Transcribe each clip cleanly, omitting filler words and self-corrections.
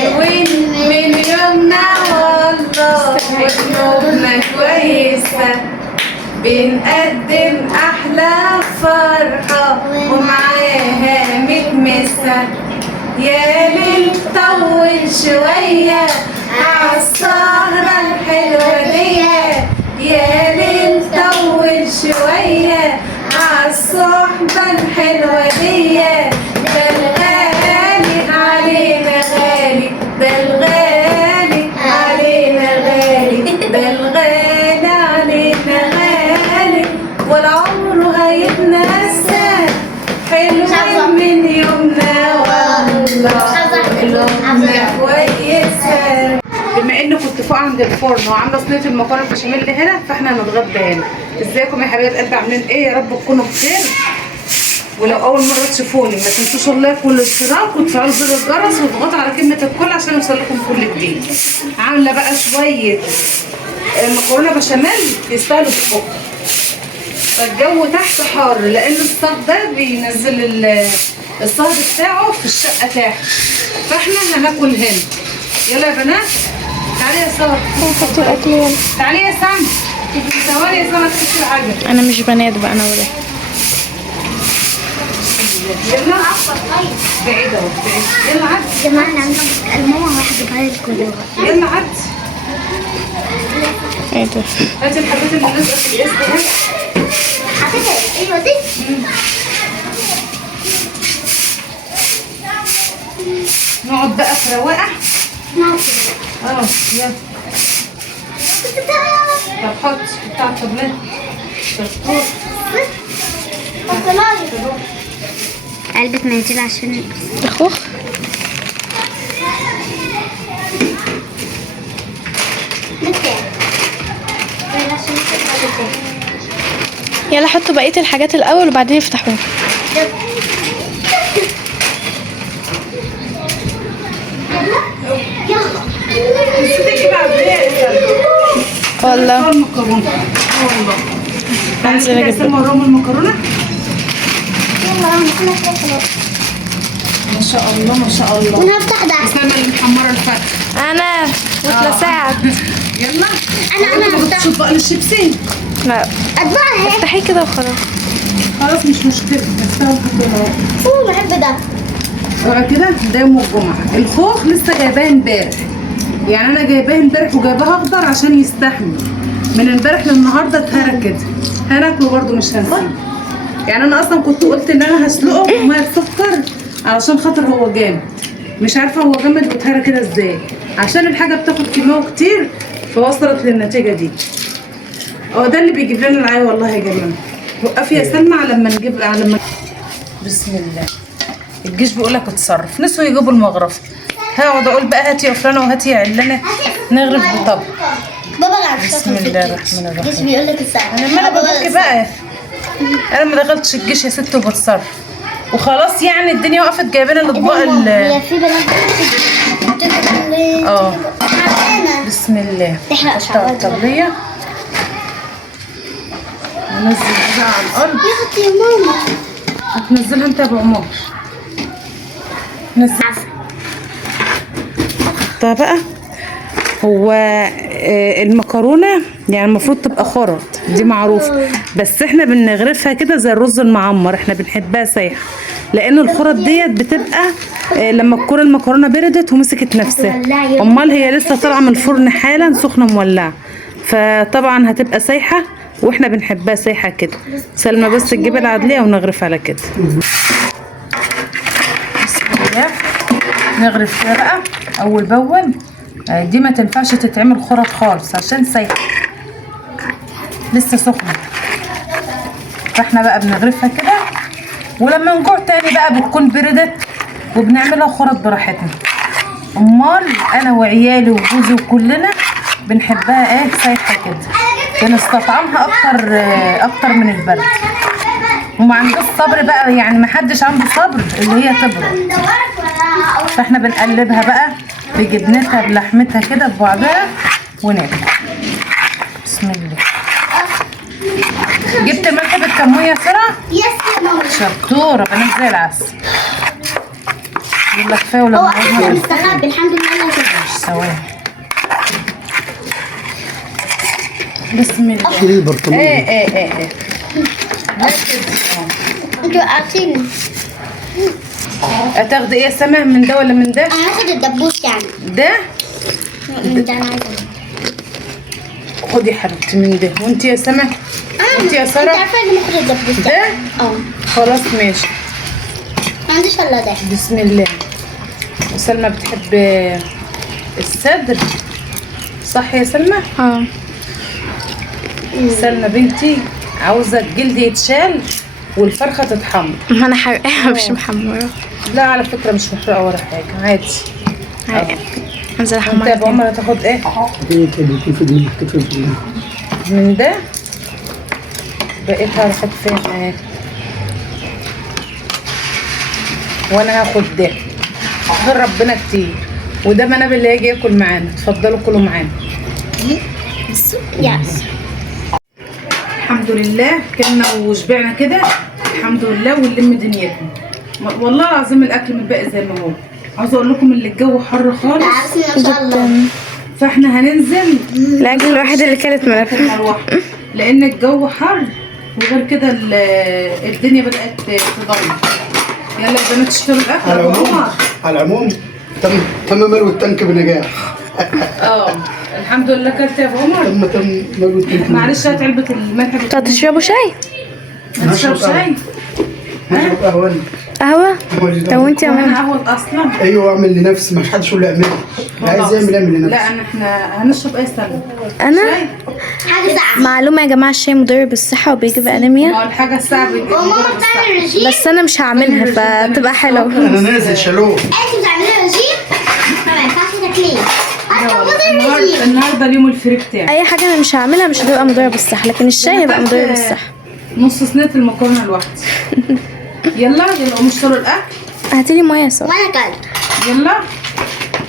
حلوين من يومنا والله وقلوبنا كويسة، بنقدم أحلى فرحة ومعاها متمسة. يا ليل طول شوية عالسهرة الحلوة دي، يا ليل طول شوية عالصحبة الحلوة دي. ده الغالي علينا غالي، ده الغالي علينا غالي، ده الغالي علينا غالي ولا عمره هيتنسى. حلوين من يومنا والله قلوبنا كويسة. بما اني كنت فوق عند الفرن وعامله صينيه المكرونه البشاميل هنا، فاحنا هنتغدى هنا. ازيكم يا حبايب قلبي، عاملين ايه؟ يا رب تكونوا بخير. ولو اول مره تشوفوني ما تنسوش اللايك والاشتراك وتفعلوا زر الجرس واضغطوا على كلمه الكل عشان يوصلكم كل جديد. عامله بقى شويه مكرونه بشاميل يستاهلوا بقكم. فالجو تحت حار لان الصاج ده بينزل الصهد بتاعه في الشقه تحت، فاحنا هناكل هنا. يلا يا بنات تعالي يا ساره. تعالي يا سام. ثواني يا ساره تحطي العجل. انا مش بنات بقى، انا ولاد. يلا بعيدة اهو بعيد. يلا عد يا جماعه انا عندي الماما هحجبها لكم دلوقتي. يلا عد. ايه ده؟ هاتي الحاجات اللي لازقه في القسط اهي. حطيتها ايوه دي. نقعد بقى في رواقه. اه يلا. طب حط بتاع الطبلات. شطور. علبة منزل عشان اخوخ. يلا حطوا بقية الحاجات الأول وبعدين افتحوها. والله المكرونه. والله هنزل اجيب سلمى وراهم المكرونه. يلا ما شاء الله ما شاء الله. وانا هفتح ده. سلمى اللي محمره الفرخه. انا وتلساعد. يلا انا هفتح. شوف بقى الشيبسين. لا اطبعها اهي. افتحيه كده وخلاص. خلاص مش مشكله نستاهل حطيناه. بحب ده. ورا كده ده يوم الجمعه. الخوخ لسه جايباه امبارح، يعني انا جايباه امبارح وجايباه اخضر عشان يستحمل. من امبارح للنهارده اتهرى كده، هناكله برده مش هنسيه. يعني انا اصلا كنت قلت ان انا هسلقه بميه بسكر علشان خاطر هو جامد. مش عارفه هو جامد واتهرى كده ازاي، عشان الحاجه بتاخد كيماوي كتير فوصلت للنتيجه دي. هو ده اللي بيجيب لنا العيا والله يا جماعه. وقفي يا سلمى على لما نجيب بسم الله. الجيش بيقول لك اتصرف، نسوا يجيبوا المغرفه. هقعد اقول بقى هاتي يا فلانه وهاتي يا علانه نغرف بطبق. بابا غير بسم الله الرحمن الرحيم. الجيش بيقول لك الساعه. انا بقولك بقى انا ما دخلتش الجيش يا ست وبتصرف وخلاص. يعني الدنيا وقفت جايبين الاطباق هي في بنات اه بسم الله. تحرق حطها الطبليه ونزل بقى على الارض. يا اختي يا ماما هتنزلها انت يا ابو عمر. نزل حطها بقى. هو المكرونه يعني المفروض تبقى خرط، دي معروفه، بس احنا بنغرفها كده زي الرز المعمر. احنا بنحبها سايحه لان الخرط ديت بتبقى لما تكون المكرونه بردت ومسكت نفسها. امال هي لسه طالعه من الفرن حالا سخنه مولعه، فطبعا هتبقى سايحه واحنا بنحبها سايحه كده. سلمى بس تجيب العدليه ونغرف على كده. بسم الله. نغرف كده بقى اول باول. دي ما تنفعش تتعمل خرط خالص عشان سايحه لسه سخنه، فاحنا بقى بنغرفها كده ولما نجوع تاني بقى بتكون بردت وبنعملها خرط براحتنا. امال انا وعيالي وجوزي وكلنا بنحبها ايه سايحه كده، بنستطعمها اكتر من البرد. وما عندوش صبر بقى، يعني ما حدش عنده صبر اللي هي تبرد، فاحنا بنقلبها بقى بجبنتها بلحمتها كده ببعضها وناكل. بسم الله. جبت الملح بالكمون يا ساره؟ يس يا ماما. شطوره بنات زي العسل. يلا كفايه ولا هو اصلا مستخبي الحمد لله بسم الله. شيل البرطمان. ايه انتوا عارفين هتاخدي ايه يا سما، من ده ولا من ده؟ انا هاخد الدبوس يعني. ده من ده انا عايزه. خدي يا حبيبتي من ده، وانت يا سما وانت يا انت ساره عارفه ان اخد الدبوس ده. اه خلاص ماشي. ما عنديش الا ده. بسم الله. وسلمى بتحب الصدر صح يا سلمى؟ اه سلمى بنتي عاوزه الجلد يتشال والفرخه تتحمر. ما انا حرقاها مش محمرة. لا على فكره مش محرقه ولا حاجه، عادي. عادي. انزل انت احمرها يا ابو تاني. عمر هتاخد ايه؟ ايه كده بيكون في دماغك كتير في دماغك. من ده بقيتها هاخد فين اهي، وانا هاخد ده غير ربنا كتير. وده مناب اللي هيجي ياكل معانا، اتفضلوا كلوا معانا. يس. الحمد لله كلنا وشبعنا كده الحمد لله، ونلم دنيتنا. والله العظيم الاكل متبقي زي ما هو. عاوزه اقول لكم اللي الجو حر خالص، عارفين ما شاء الله. جدا. فاحنا هننزل الاكل الوحيد اللي كانت ملف. المروحه لان الجو حر، وغير كده الدنيا بدات تضلم. يلا يا بنات اشتروا الاكل على يا ابو العموم عمر. على العموم تم ملو التانك بنجاح. الحمد لله كلت يا ابو عمر. تم ملو التانك. معلش هات علبه الملح انتوا هتشربوا شاي؟ هتشرب شاي؟ نشرب قهوه. قهوة؟ طب وانت يا وانا ماما؟ اهوت اصلا. ايوه اعمل لنفسي، مش حدش يقول لي اعمل. اللي عايز يعمل يعمل لنفسه. لا احنا هنشرب ايه سلمى؟ انا شاي؟ حاجه ساعه. معلومة يا جماعة، الشاي مضر بالصحة وبيجيب ما انيميا. هو الحاجه الصعبه دي وماما بتعمل رجيم. بس انا مش هعملها فتبقى حلوة. انا نازل شالوه. انت بتعملي رجيم ما ينفعش تاكليه. النهارده اليوم الفري بتاعي. اي حاجة انا مش هعملها مش هتبقى مضرة بالصحة، لكن الشاي هيبقى مضر بالصحة. نص صينيه المكرونه لوحدي. يلا قوموا اشتروا الاكل. هاتيلي مية يا سارة. وانا كلت. يلا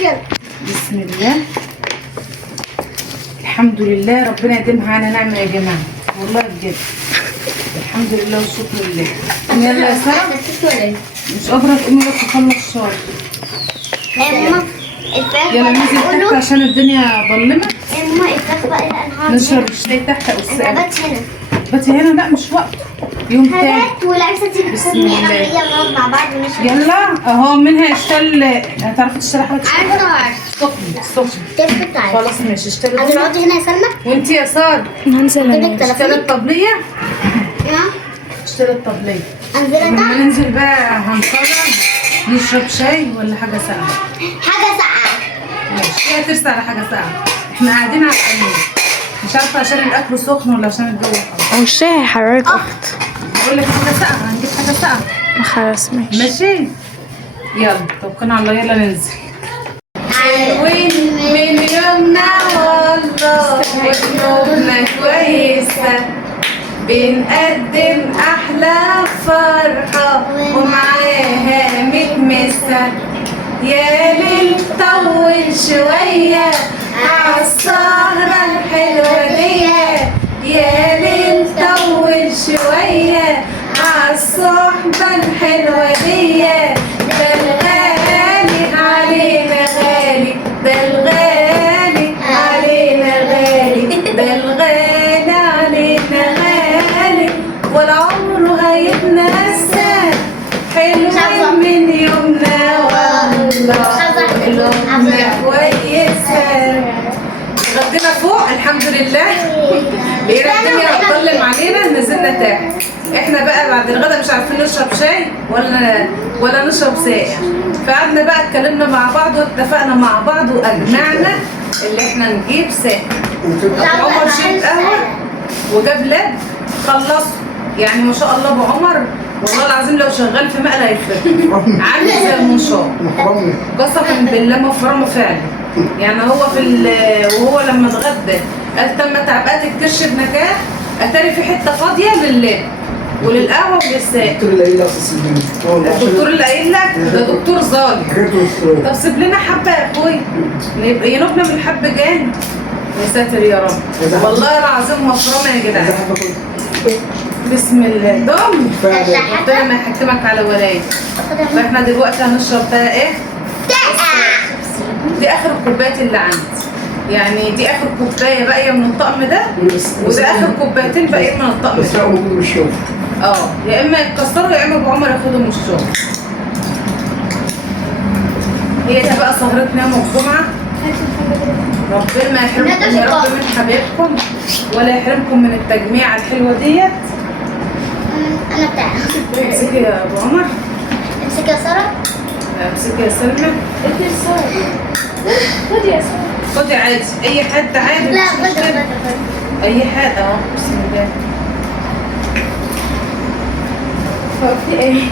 يلا. بسم الله. الحمد لله ربنا يديمها على نعمه يا جماعه، والله بجد الحمد لله والشكر لله. يلا يا ساره مش قادره تقومي بس تخلص شهر. يا ماما الفراخ يلا ننزل تحت عشان الدنيا ظلمت. يا ماما الفراخ بقى الانهار. نشرب الشاي تحت او السقف. النبات هنا. بس هنا لا مش وقت، يوم تاني. حاجات والعيسى تيجي تكوني انا وهي نقعد مع بعض ونشرب. يلا اهو منها يشتل. هتعرفي تشتري حاجه عارفه سخن. تبقى بتاعي. خلاص ماشي اشتري انا دول. نقعد هنا يا سلمى. وانت يا ساره هنزل بدك انا. اشتري تليفونك؟ الطبليه. ها؟ اشتري الطبليه. انزل لما تحت. ننزل بقى هنقرر نشرب شاي ولا حاجه ساقعه. حاجه ساقعه. ماشي هي ترسى على حاجه ساقعه. احنا قاعدين على القميص مش عارفه عشان الاكل سخن ولا عشان الجو حر. والشاي هيحررك اكتر. بقول لك حاجه ساقعه، هنجيب حاجه ساقعه. خلاص ماشي. ماشي يلا توكلنا على الله. يلا ننزل. حلوين من يومنا والله وقلوبنا كويسة، بنقدم أحلى فرحة ومعاها متمسة. يا ليل طول شوية عالسهرة الحلوة دي، يا ليل طول شوية عالصحبة الحلوة دي. ده الغالي علينا غالي، ده الغالي علينا غالي، ده الغالي علينا غالي، ولا عمره هيتنسى. حلوين من يومنا والله قلوبنا كويسة. غدينا فوق الحمد لله، لقينا الدنيا هتظلم علينا نزلنا تحت. احنا بقى بعد الغدا مش عارفين نشرب شاي ولا نشرب ساقع، فقعدنا بقى اتكلمنا مع بعض واتفقنا مع بعض واجمعنا اللي احنا نجيب ساقع. ابو عمر شرب قهوه وجاب لب خلصوا، يعني ما شاء الله ابو عمر والله العظيم لو شغال في مقلة هيفرق، عامل زي المنشار محرمني. قسما بالله مفرمه فعلا. يعني هو وهو لما اتغدى قال تم تعبئات الكرش بنجاح، اتاري في حته فاضيه لللب وللقهوه وللساق. الدكتور اللي قايل لي اساس الدنيا. الدكتور اللي قايل لك ده دكتور ظالم. طب سيب لنا حبه يا اخوي نبقى ينوبنا من الحب جامد. يا ساتر يا رب والله العظيم مفرمه يا جدعان. بسم الله دم ربنا ما يحكمك على ولاية. فاحنا دلوقتي هنشرب بقى ايه؟ دي اخر الكوبايات اللي عندي. يعني دي اخر كوبايه باقيه من الطقم ده، وده اخر كوبايتين باقيين من الطقم بس ده. لا موجود بالشوف. يا اما يتكسروا يا اما ابو عمر ياخدهم من الشغل. هي دي بقى سهرتنا يوم الجمعه. ربنا ما يحرمكم يا رب من حبايبكم، ولا يحرمكم من التجميعه الحلوه ديت. انا بتاعي. امسكي يا ابو عمر. امسك يا ساره. امسكي يا سلمى. خدي يا ساره. خدي عادي، اي حد عادي. لا مش خد مشكلة. اي حد اهو. بسم الله. في ايه؟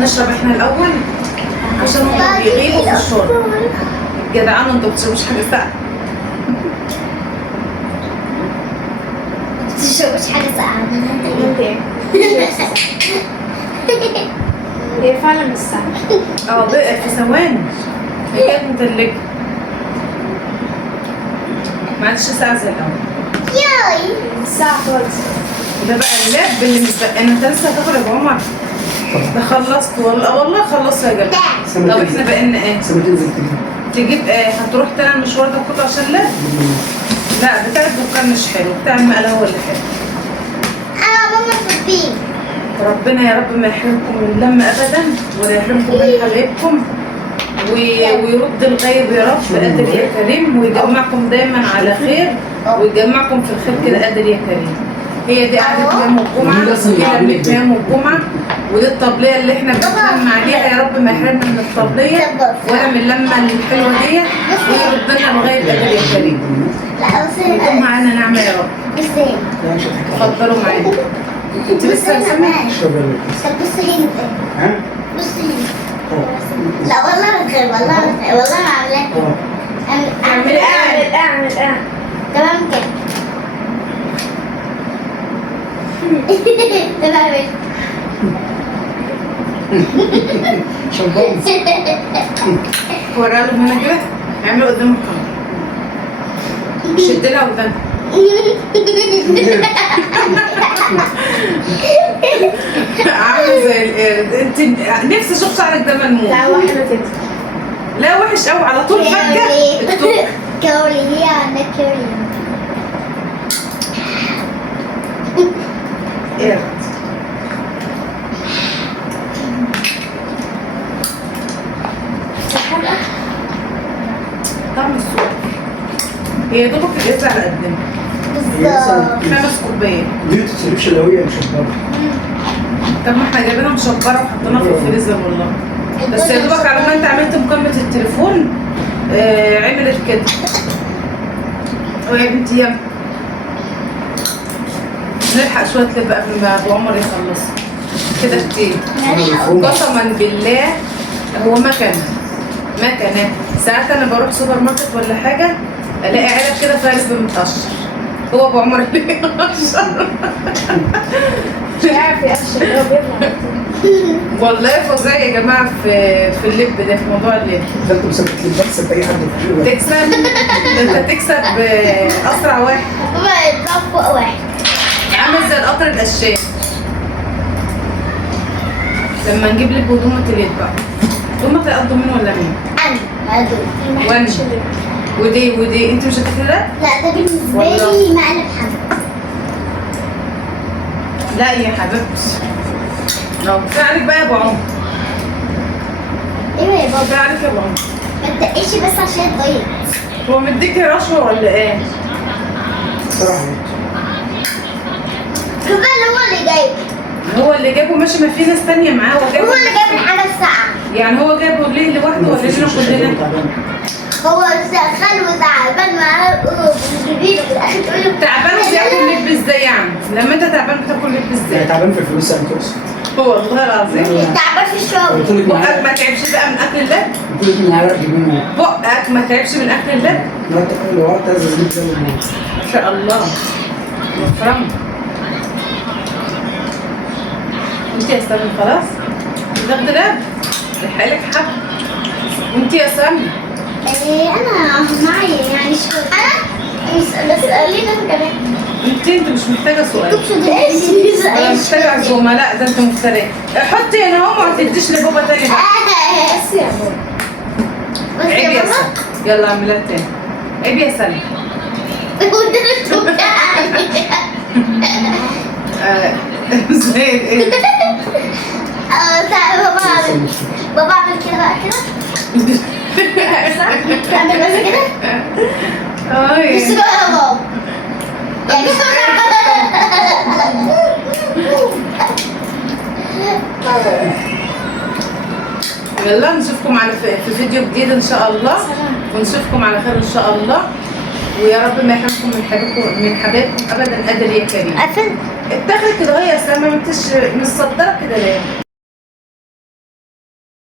نشرب احنا الاول عشان هما بيغيبوا في الشرب. جدعانوا انتوا بتشربوش حاجه ساقعه. تشربش حاجه ساقعه. هي فعلا مش سهله. بقى في ثواني. هي كانت متلجه. ما عادش ساعه زي الاول. ياي الساعه خالص. ده بقى اللب اللي متبقى. انت لسه هتاخد يا ابو عمر؟ ده خلصت والله خلصت يا جماعه. طب احنا بقينا ايه؟ سما تنزل تجيب ايه؟ هتروح تاني المشوار ده كله عشان لب؟ لا بتاع الدكان مش حلو، بتاع المقله هو اللي حلو. انا ماما صديق. ربنا يا رب ما يحرمكم من اللم ابدا، ولا يحرمكم من حبايبكم، ويرد الغيب يا رب قادر يا كريم، ويجمعكم دايما على خير، ويجمعكم في الخير كده قادر يا كريم. هي دي قعدة يوم الجمعة، ودي لمة يوم الجمعة، ودي الطبلية اللي احنا بنتلم عليها. يا رب ما يحرمنا من الطبلية ولا من اللمة الحلوة ديت، ويرد لنا الغيب قادر يا كريم. لا بس ويكون معانا نعمة يا رب. بس لا مش هتحكي. اتفضلوا معانا. انت لسه سامعة؟ اشرب يلا. طب بص هنا. ها؟ بص هنا. لا والله بخير، والله بخير، والله ما عاملاه. اعملي ايه؟ اعمل تمام كده. تمام يا شربان. ورا لهم هنا كده، اعملوا قدام الكاميرا. شد لها قدام. عامل زي القرد. انت نفسي اشوف شعرك ده منموش. لا واحده كده. لا وحش قوي على طول فجأة التوك. كوري هي عندك كوري. قرد. طعم السكر. هي دوبك القرد على قدنا. بالظبط. 5 كوبايات. دي ما تتشربش لو هي مشبرة. طب ما احنا جايبينها مشبره وحطيناها في الفريزر والله. بس يا دوبك على ما انت عملت مكالمه التليفون عملت كده. يا بنتي يلا نلحق شويه لب قبل ما ابو عمر يخلص كده كتير. قسما بالله هو مكنه. ساعات انا بروح سوبر ماركت ولا حاجه الاقي علب كده فيها لب متقشر. هو ابو عمر اللي بيقشر. مش عارف يقشر هو بيطلع. والله فظيع يا جماعه في اللب ده، في موضوع اللب. ده انت مسكت لي بس اي حد في الشغل. تكسب ده، انت تكسب اسرع واحد. بابا يضرب فوق واحد. عامل زي القطر القشاش. لما نجيب لك هدومة اليد بقى، هدومة تقضوا مين ولا مين؟ انا هدول. وانا ودي انت مش هتاكلي ده؟ لا ده بالنسبه والله. لي مقلب حمد. لا يا حبيبتي. كفايه عليك بقى يا ابو عمر. ايوه يا بابا. كفايه عليك يا ابو عمر. ما تدقيش بس عشان الدايت. هو مديكي رشوه ولا ايه؟ صراحة كمان هو اللي جايب. هو اللي جابه ماشي، ما في ناس تانية معاه. هو اللي جايب الحاجه الساقعه. يعني هو جابه ليه لوحده ولا لينا كلنا؟ هو خلوه تعبان معاه وبيجيبينه في الاخر تقول له تعبان وبياكل لب ازاي يعني؟ لما انت تعبان بتاكل لب ازاي؟ تعبان في الفلوس انا تقصد. والله العظيم. تعبان في الشغل. قلت لك بقك ما تعبش بقى من اكل اللب؟ قلت لك من عرق جبنه. بقك ما تعبش من اكل اللب؟ لا تقول له وقت هذا الزيت ده ما شاء الله. مفرم. انت يا سامي خلاص؟ بتاخدي لب؟ لحالك حب. انت يا سامي؟ انا معايا يعني شويه. انا بس قالينا كمان. انت مش محتاجه سؤال. ايش انا محتاجه عزومه. لا ده انت مفتريه. حطي هنا اهو، ما تديش لبابا تاني بقى. بس يا بابا. عيب يا سامي. يلا اعملها تاني. عيب يا سلمى. وانت بتوجعني. زي ايه؟ تعالى بابا اعمل. بابا اعمل كده بقى كده. تعمل بس كده. بس اي بقى يا بابا. يعني يلا نشوفكم على في فيديو جديد ان شاء الله، ونشوفكم على خير ان شاء الله، ويا رب ما يحرمكم من حبايبكم ابدا. قادر يا كريم. قفل. اتاخد كده هي يا سلمى، ما انتش مصدره كده ليه؟